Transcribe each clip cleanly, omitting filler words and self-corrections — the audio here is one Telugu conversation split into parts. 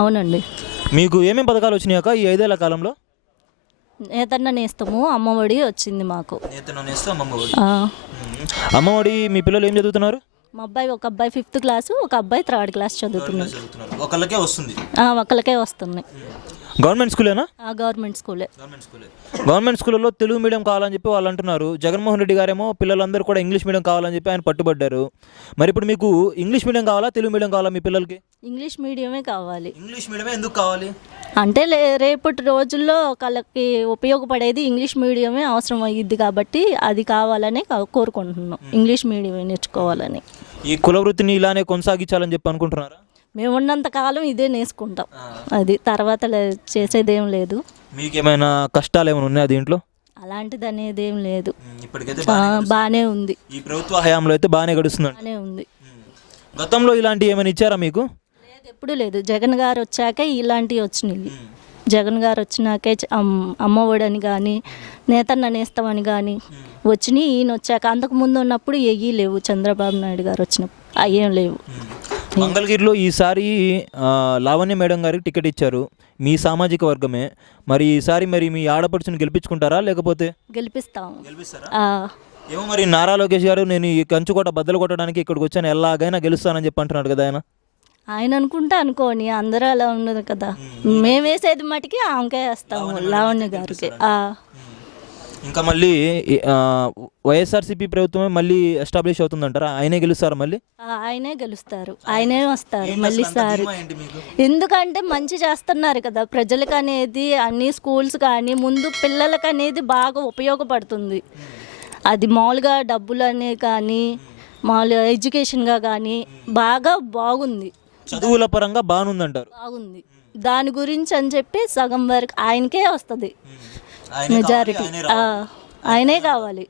అవునండి. మీకు ఏమేమి పథకాలు వచ్చినాయి అక్క ఈ 5 ఏళ్ల కాలంలో? నేతన్న నేస్తము అమ్మఒడి వచ్చింది మాకు. ఆ, అమ్మఒడి మీ పిల్లలు ఏం చదువుతున్నారు? మా అబ్బాయి ఒక అబ్బాయి 5th క్లాసు, ఒక అబ్బాయి 3rd క్లాస్ చదువుతున్నాడు. ఒకళ్ళకే వస్తుంది. ఒక్కరికే వస్తున్నాయి. గవర్నమెంట్ స్కూలేనా? గవర్నమెంట్ స్కూలే. గవర్నమెంట్ స్కూల్లో తెలుగు మీడియం కావాలని చెప్పి వాళ్ళు అంటున్నారు. జగన్మోహన్ రెడ్డి గారేమో పిల్లలందరూ కూడా ఇంగ్లీష్ మీడియం కావాలని చెప్పి ఆయన పట్టుబడ్డారు. మరి ఇప్పుడు మీకు ఇంగ్లీష్ మీడియం కావాలా, తెలుగు మీడియం కావాలా మీ పిల్లలకి? ఇంగ్లీష్ మీడియమే కావాలి. ఇంగ్లీష్ మీడియమే ఎందుకు కావాలి అంటే రేపటి రోజుల్లో వాళ్ళకి ఉపయోగపడేది ఇంగ్లీష్ మీడియమే అవసరం అయ్యిద్ది కాబట్టి అది కావాలని కోరుకుంటున్నాం. ఇంగ్లీష్ మీడియమే నేర్చుకోవాలని. ఈ కుల వృత్తిని ఇలానే కొనసాగించాలని చెప్పి అనుకుంటున్నారా? మేము ఉన్నంత కాలం ఇదే నేర్చుకుంటాం. అది తర్వాత చేసేదేం లేదు. మీకేమైనా కష్టాలు ఏమైనా ఉన్నాయా దీంట్లో? అలాంటిది అనేది ఏం లేదు. ఇప్పటికైతే బాగానే ఉంది. ఈ ప్రభుత్వ హయాంలో అయితే బాగానే గడుస్తుంది. బాగానే ఉంది. గతంలో ఇలాంటివి ఏమైనా ఇచ్చారా మీకు? లేదు, ఎప్పుడు లేదు. జగన్ గారు వచ్చాక ఇలాంటివి వచ్చినాయి. జగన్ గారు వచ్చినాకే అమ్మఒడని కానీ నేతన్న నేస్తామని కానీ వచ్చినాయి. ఈయన వచ్చాక అంతకు ముందు ఉన్నప్పుడు ఏవీ లేవు. చంద్రబాబు నాయుడు గారు వచ్చినప్పుడు అయ్యేం లేవు. మంగళగిరిలో ఈసారి లావణ్య మేడం గారికి టికెట్ ఇచ్చారు. మీ సామాజిక వర్గమే. మరి ఈసారి మరి మీ ఆడపడుచుని గెలిపించుకుంటారా లేకపోతే? గెలిపిస్తాము. ఏమో మరి నారా లోకేష్ గారు నేను ఈ కంచుకోట బద్దలు కొట్టడానికి ఇక్కడికి వచ్చాను, ఎలాగైనా గెలుస్తానని చెప్పి అంటున్నాడు కదా ఆయన. ఆయన అనుకుంటే అనుకోని, అందరూ అలా ఉండదు కదా. మేము వేసేది మటుకి ఆమెకే వేస్తాము, లావణ్య గారికి. ఇంకా మళ్ళీ వైఎస్ఆర్సీపీ ప్రభుత్వమే మళ్ళీ ఎస్టాబ్లిష్ అవుతుందంటారా? ఆయనే గెలుస్తారా మళ్ళీ? ఆయనే గెలుస్తారు, ఆయనే వస్తారు మళ్ళీ సారి. ఎందుకంటే మంచి చేస్తున్నారు కదా ప్రజలకు అనేది. అన్ని స్కూల్స్ కానీ ముందు పిల్లలకి అనేది బాగా ఉపయోగపడుతుంది. అది మామూలుగా డబ్బులు అనే కానీ మామూలుగా ఎడ్యుకేషన్గా కానీ బాగా బాగుంది. చదువుల పరంగా బాగుందంటారు. బాగుంది. దాని గురించి అని చెప్పి సగం వరకు ఆయనకే వస్తుంది మెజారిటీ. ఆయనే కావాలి,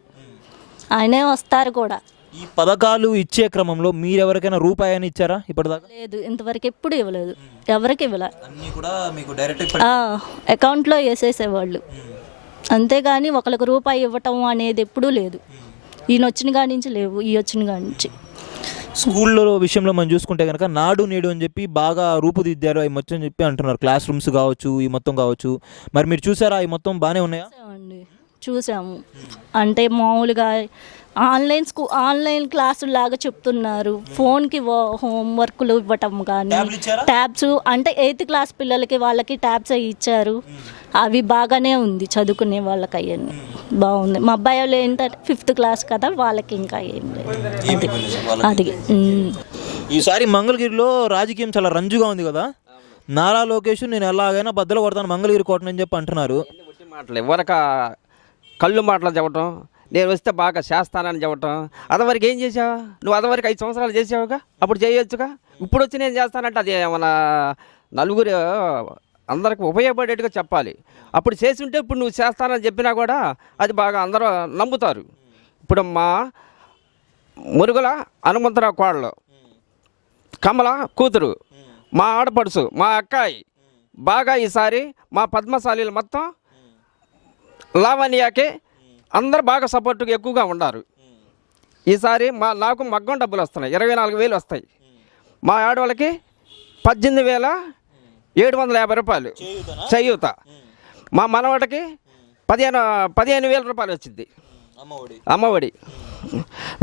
ఆయనే వస్తారు కూడా. ఈ పథకాలు ఇచ్చే క్రమంలో మీరు ఎవరికైనా రూపాయని ఇచ్చారా ఇప్పటిదాకా? లేదు, ఇంతవరకు ఎప్పుడు ఇవ్వలేదు. ఎవరికి ఇవ్వలే. అకౌంట్లో వేసేసేవాళ్ళు అంతేగాని ఒకరికి రూపాయి ఇవ్వటం అనేది ఎప్పుడూ లేదు. ఈయన వచ్చిన కాడి నుంచి లేవు, ఈ వచ్చిన కాడి నుంచి. స్కూల్లో విషయంలో మనం చూసుకుంటే కనుక నాడు నేడు అని చెప్పి బాగా రూపుదిద్దారు అవి మొత్తం చెప్పి అంటున్నారు. క్లాస్ రూమ్స్ కావచ్చు, ఈ మొత్తం కావచ్చు. మరి మీరు చూసారా ఈ మొత్తం బాగానే ఉన్నాయా? చూసాము. అంటే మామూలుగా ఆన్లైన్ క్లాసులు లాగా చెప్తున్నారు. ఫోన్కి హోంవర్క్లు ఇవ్వటం కానీ ట్యాబ్స్ అంటే 8th క్లాస్ పిల్లలకి వాళ్ళకి ట్యాబ్స్ అవి ఇచ్చారు. అవి బాగానే ఉంది చదువుకునే వాళ్ళకి. అవన్నీ బాగుంది. మా అబ్బాయి వాళ్ళు ఏంటంటే 5th క్లాస్ కదా, వాళ్ళకి ఇంకా ఏం లేదు. అది ఈసారి మంగళగిరిలో రాజకీయం చాలా రంజుగా ఉంది కదా. నారా లోకేష్ నేను ఎలాగైనా బద్దలు కొడతాను మంగళగిరి కోటని చెప్పి అంటున్నారు. మాటలు ఎవరక కళ్ళు మాటలు చెప్పటం, నేను వస్తే బాగా చేస్తానని చెప్పటం. అదవరకు ఏం చేసావా నువ్వు? అదవరకు 5 సంవత్సరాలు చేసావుగా, అప్పుడు చేయొచ్చుగా. ఇప్పుడు వచ్చి నేను చేస్తానంటే అది మన నలుగురు అందరికి ఉపయోగపడేట్టుగా చెప్పాలి. అప్పుడు చేసి ఉంటే ఇప్పుడు నువ్వు చేస్తానని చెప్పినా కూడా అది బాగా అందరూ నమ్ముతారు. ఇప్పుడు మా మురుగుల హనుమంతరావు కోడలు, కమల కూతురు, మా ఆడపడుచు, మా అక్కాయి బాగా ఈసారి మా పద్మశాలీలు మొత్తం లావణ్యకి అందరు బాగా సపోర్టుగా ఎక్కువగా ఉన్నారు. ఈసారి నాకు మగ్గం డబ్బులు వస్తున్నాయి, 24,000 వస్తాయి. మా ఆడవాళ్ళకి 18,750 రూపాయలు చేయూత. మా మనవాడికి 15,000 రూపాయలు వచ్చింది అమ్మఒడి.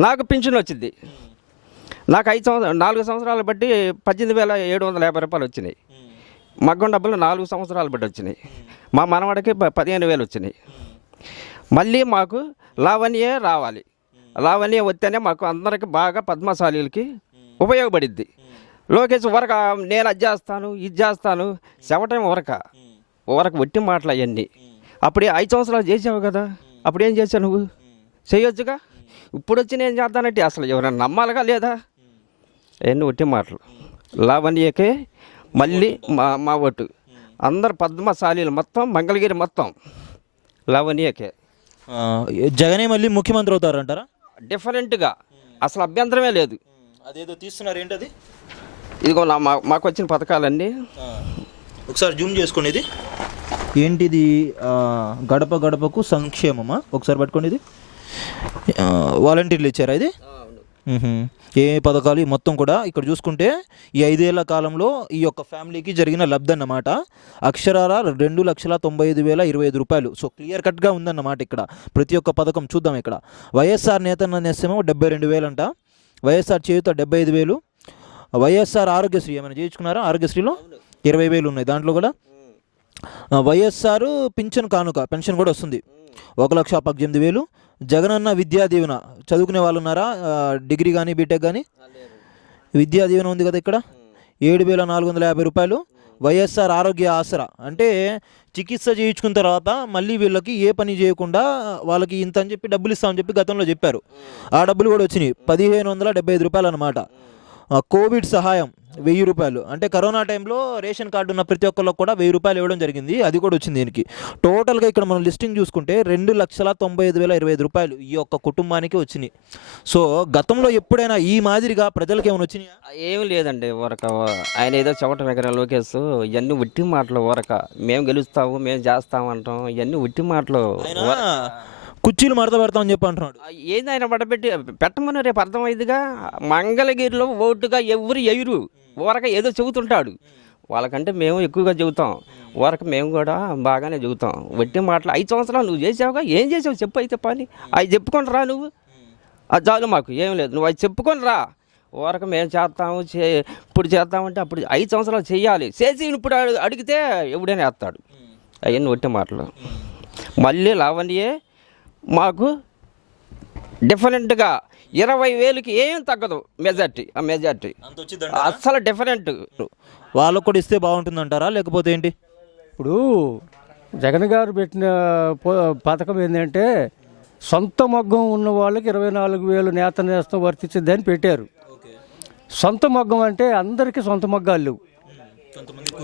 నాకు పింఛన్ వచ్చింది. నాకు 4 సంవత్సరాలు బట్టి 18,750 రూపాయలు వచ్చినాయి. మగ్గం డబ్బులు 4 సంవత్సరాలు బట్టి వచ్చినాయి. మా మనవాడికి 15,000 వచ్చినాయి. మళ్ళీ మాకు లావణ్యే రావాలి. లావణ్య వస్తేనే మాకు అందరికి బాగా పద్మశాలీలకి ఉపయోగపడిద్ది. లోకేష్ వరక నేను అది చేస్తాను ఇది చేస్తాను చెప్పటం వరకు వట్టి మాటలు అవన్నీ. అప్పుడే 5 సంవత్సరాలు చేసావు కదా, అప్పుడు ఏం చేసావు నువ్వు? చేయొచ్చుగా. ఇప్పుడు వచ్చి నేను చేస్తానంటే అసలు ఎవరైనా నమ్మాలిగా లేదా? అవన్నీ వట్టి మాటలు. లావణ్యకే మళ్ళీ మా ఓటు. అందరు పద్మశాలీలు మొత్తం మంగళగిరి మొత్తం లావణ్యకే. జగనే మళ్ళీ ముఖ్యమంత్రి అవుతారంటారా? డిఫరెంట్గా అసలు అభ్యంతరమే లేదు. అదేదో తీస్తున్నారు ఏంటది? ఇదిగో మాకు వచ్చిన పథకాలన్నీ ఒకసారి జూమ్ చేసుకోండి. ఇది ఏంటిది? గడప గడపకు సంక్షేమమా? ఒకసారి పట్టుకోండి. ఇది వాలంటీర్లు ఇచ్చారా? ఇది ఏ పథకాలు ఈ మొత్తం కూడా ఇక్కడ చూసుకుంటే ఈ 5 ఏళ్ల కాలంలో ఈ యొక్క ఫ్యామిలీకి జరిగిన లబ్ధి అన్నమాట అక్షరాల 2,95,025 రూపాయలు. సో క్లియర్ కట్గా ఉందన్నమాట ఇక్కడ ప్రతి ఒక్క పథకం. చూద్దాం ఇక్కడ వైఎస్ఆర్ నేతన్న నేస్తేమో 72,000 అంట, వైఎస్ఆర్ చేయూత 75,000, వైఎస్ఆర్ ఆరోగ్యశ్రీ ఏమైనా చేయించుకున్నారా? ఆరోగ్యశ్రీలో 20,000 ఉన్నాయి. దాంట్లో కూడా వైఎస్ఆర్ పింఛన్ కానుక పెన్షన్ కూడా వస్తుంది 1,18,000. జగనన్న విద్యా దీవెన చదువుకునే వాళ్ళు ఉన్నారా? డిగ్రీ కానీ బీటెక్ కానీ విద్యా దీవెన ఉంది కదా ఇక్కడ 7,450 రూపాయలు. వైఎస్ఆర్ ఆరోగ్య ఆసరా అంటే చికిత్స చేయించుకున్న తర్వాత మళ్ళీ వీళ్ళకి ఏ పని చేయకుండా వాళ్ళకి ఇంత అని చెప్పి డబ్బులు ఇస్తామని చెప్పి గతంలో చెప్పారు. ఆ డబ్బులు కూడా వచ్చినాయి 1,575 రూపాయలు అనమాట. కోవిడ్ సహాయం 1,000 రూపాయలు అంటే కరోనా టైంలో రేషన్ కార్డు ఉన్న ప్రతి ఒక్కరికి కూడా 1,000 రూపాయలు ఇవ్వడం జరిగింది. అది కూడా వచ్చింది దీనికి. టోటల్గా ఇక్కడ మనం లిస్టింగ్ చూసుకుంటే 2,95,025 రూపాయలు ఈ యొక్క కుటుంబానికి వచ్చినాయి. సో గతంలో ఎప్పుడైనా ఈ మాదిరిగా ప్రజలకు ఏమైనా వచ్చినాయా? ఏం లేదండి. ఊరక ఆయన ఏదో చవట ఎకరా లోకేష్ ఇవన్నీ ఉట్టి మాటలు. ఊరక మేము గెలుస్తాము మేము చేస్తామంటాం, ఇవన్నీ ఉట్టి మాటలు. కుర్చీలు మడత పెడతామని చెప్పి అంటున్నాడు. ఏంది ఆయన పెట్టమని రేపు అర్థమైందిగా. మంగళగిరిలో ఓటుగా ఎవరు ఎయ్యరు. ఊరక ఏదో చెబుతుంటాడు. వాళ్ళకంటే మేము ఎక్కువగా చెబుతాం. ఊరక మేము కూడా బాగానే చెబుతాం. వట్టి మాటలు 5 సంవత్సరాలు నువ్వు చేసావుగా, ఏం చేసావు చెప్పు అయితే పని. అవి చెప్పుకొని రా నువ్వు. అది చాలు మాకు, ఏం లేదు. నువ్వు అది చెప్పుకొని రా. ఊరక మేము చేస్తాము ఇప్పుడు చేద్దామంటే అప్పుడు 5 సంవత్సరాలు చేయాలి. చేసి ఇప్పుడు అడిగితే ఎవడైనా వేస్తాడు. అవన్నీ వట్టి మాటలు. మళ్ళీ లావణ్యే మాకు డిఫరెంట్గా 20,000కి ఏం తగ్గదు మెజార్టీ. ఆ మెజార్టీ అస్సలు డిఫరెంట్. వాళ్ళకు కూడా ఇస్తే బాగుంటుందంటారా లేకపోతే ఏంటి? ఇప్పుడు జగన్ గారు పెట్టిన పథకం ఏంటంటే సొంత మగ్గం ఉన్న వాళ్ళకి 24,000 నేత నేస్తం వర్తించిందని పెట్టారు. సొంత మగ్గం అంటే అందరికీ సొంత మగ్గాలు లేవు,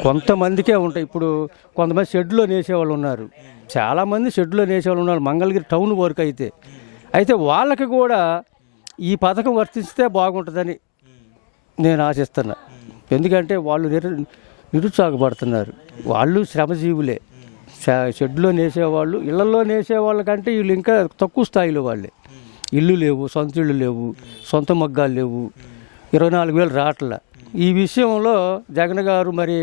కొంతమందికే ఉంటాయి. ఇప్పుడు కొంతమంది షెడ్లో నేసేవాళ్ళు ఉన్నారు, చాలామంది షెడ్లో నేసేవాళ్ళు ఉన్నారు మంగళగిరి టౌన్ వరకు. అయితే వాళ్ళకి కూడా ఈ పథకం వర్తిస్తే బాగుంటుందని నేను ఆశిస్తున్నా. ఎందుకంటే వాళ్ళు నిరుత్సాహపడుతున్నారు. వాళ్ళు శ్రమజీవులే. షెడ్లో నేసేవాళ్ళు, ఇళ్లలో నేసేవాళ్ళకంటే వీళ్ళు ఇంకా తక్కువ స్థాయిలో వాళ్ళే. ఇల్లు లేవు, సొంత ఇళ్ళు లేవు, సొంత మగ్గాలు లేవు, 24,000 రావట్ల. ఈ విషయంలో జగన్ గారు మరి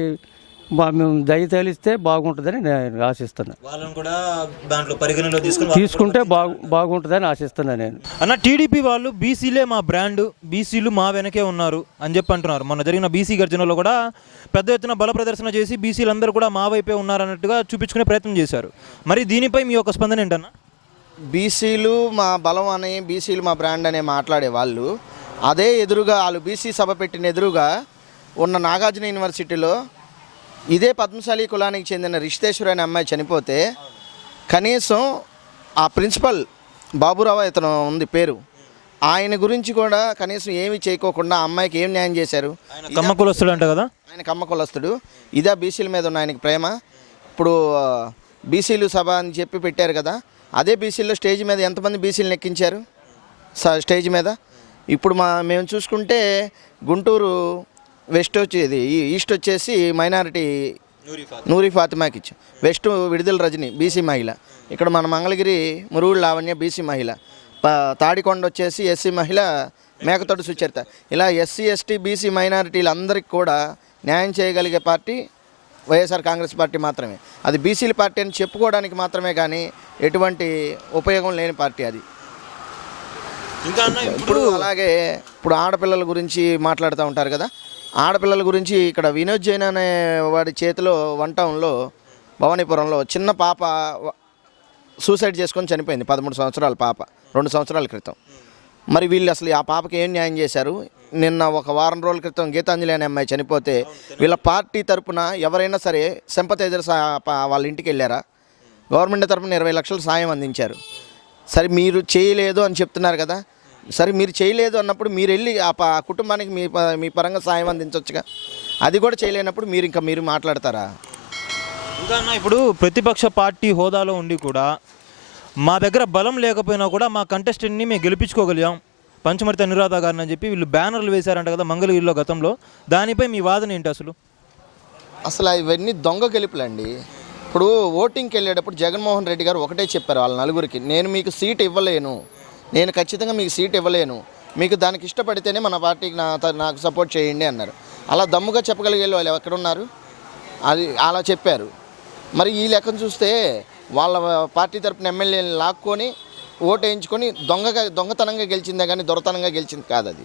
మేము దయ తేలిస్తే బాగుంటుందని నేను ఆశిస్తున్నాను. వాళ్ళని కూడా దాంట్లో పరిగణలో తీసుకుంటే బాగుంటుందని ఆశిస్తున్నాను నేను. అన్న టీడీపీ వాళ్ళు బీసీలే మా బ్రాండ్, బీసీలు మా వెనకే ఉన్నారు అని చెప్పి అంటున్నారు. మొన్న జరిగిన బీసీ గర్జనలో కూడా పెద్ద ఎత్తున బల ప్రదర్శన చేసి బీసీలందరూ కూడా మా వైపే ఉన్నారన్నట్టుగా చూపించుకునే ప్రయత్నం చేశారు. మరి దీనిపై మీ యొక్క స్పందన ఏంటన్నా? బీసీలు మా బలం అని, బీసీలు మా బ్రాండ్ అనే మాట్లాడే వాళ్ళు అదే ఎదురుగా వాళ్ళు బీసీ సభ పెట్టిన ఎదురుగా ఉన్న నాగార్జున యూనివర్సిటీలో ఇదే పద్మశాలి కులానికి చెందిన రిషితేశ్వరి అనే అమ్మాయి చనిపోతే కనీసం ఆ ప్రిన్సిపల్ బాబురావు ఇతను ఉంది పేరు, ఆయన గురించి కూడా కనీసం ఏమీ చేయకోకుండా ఆ అమ్మాయికి ఏం న్యాయం చేశారు? కమ్మ కులస్తుడు అంట కదా ఆయన, కమ్మ కులస్తుడు. ఇదే బీసీల మీద ఉన్న ఆయనకి ప్రేమ. ఇప్పుడు బీసీలు సభ అని చెప్పి పెట్టారు కదా, అదే బీసీలో స్టేజ్ మీద ఎంతమంది బీసీలను ఎక్కించారు స్టేజ్ మీద? ఇప్పుడు మేము చూసుకుంటే గుంటూరు వెస్ట్ వచ్చేది, ఈస్ట్ వచ్చేసి మైనారిటీ నూరి ఫాతిమాకి ఇచ్చాం, వెస్ట్ విడుదల రజని బీసీ మహిళ, ఇక్కడ మన మంగళగిరి మురుగుడు లావణ్య బీసీ మహిళ, తాడికొండ వచ్చేసి ఎస్సీ మహిళ మేకతోటి సుచరిత. ఇలా ఎస్సీ ఎస్టీ బీసీ మైనారిటీలందరికీ కూడా న్యాయం చేయగలిగే పార్టీ వైఎస్ఆర్ కాంగ్రెస్ పార్టీ మాత్రమే. అది బీసీల పార్టీ అని చెప్పుకోవడానికి మాత్రమే కానీ ఎటువంటి ఉపయోగం లేని పార్టీ అది. ఇప్పుడు అలాగే ఇప్పుడు ఆడపిల్లల గురించి మాట్లాడుతూ ఉంటారు కదా, ఆడపిల్లల గురించి ఇక్కడ వినోద్ జైన్ అనే వాడి చేతిలో 1 టౌన్లో భవానీపురంలో చిన్న పాప సూసైడ్ చేసుకొని చనిపోయింది. 13 సంవత్సరాల పాప 2 సంవత్సరాల క్రితం. మరి వీళ్ళు అసలు ఆ పాపకి ఏం న్యాయం చేశారు? నిన్న ఒక వారం రోజుల క్రితం గీతాంజలి అనే అమ్మాయి చనిపోతే వీళ్ళ పార్టీ తరపున ఎవరైనా సరే సింపథైజర్స్ వాళ్ళ ఇంటికి వెళ్ళారా? గవర్నమెంట్ తరపున 20 లక్షల సాయం అందించారు. సరే మీరు చేయలేదు అని చెప్తున్నారు కదా, సరే మీరు చేయలేదు అన్నప్పుడు మీరు వెళ్ళి ఆ కుటుంబానికి మీ పరంగా సాయం అందించవచ్చుగా. అది కూడా చేయలేనప్పుడు మీరు మాట్లాడతారా? ఇంకా అన్న ఇప్పుడు ప్రతిపక్ష పార్టీ హోదాలో ఉండి కూడా మా దగ్గర బలం లేకపోయినా కూడా మా కంటెస్టెంట్ని మేము గెలిపించుకోగలిగాం పంచమర్తి అనురాధ గారిని అని చెప్పి వీళ్ళు బ్యానర్లు వేశారంట కదా మంగళగిరిలో గతంలో. దానిపై మీ వాదన ఏంటి అసలు? అసలు ఇవన్నీ దొంగ గెలుపులండి. ఇప్పుడు ఓటింగ్కి వెళ్ళేటప్పుడు జగన్మోహన్ రెడ్డి గారు ఒకటే చెప్పారు వాళ్ళ నలుగురికి, నేను మీకు సీట్ ఇవ్వలేను, నేను ఖచ్చితంగా మీకు సీట్ ఇవ్వలేను, మీకు దానికి ఇష్టపడితేనే మన పార్టీకి నాకు సపోర్ట్ చేయండి అన్నారు. అలా దమ్ముగా చెప్పగలిగే వాళ్ళు ఎక్కడున్నారు? అది అలా చెప్పారు. మరి ఈ లెక్కను చూస్తే వాళ్ళ పార్టీ తరపున ఎమ్మెల్యేని లాక్కొని ఓటు వేయించుకొని దొంగతనంగా గెలిచిందే కానీ దొరతనంగా గెలిచింది కాదు అది.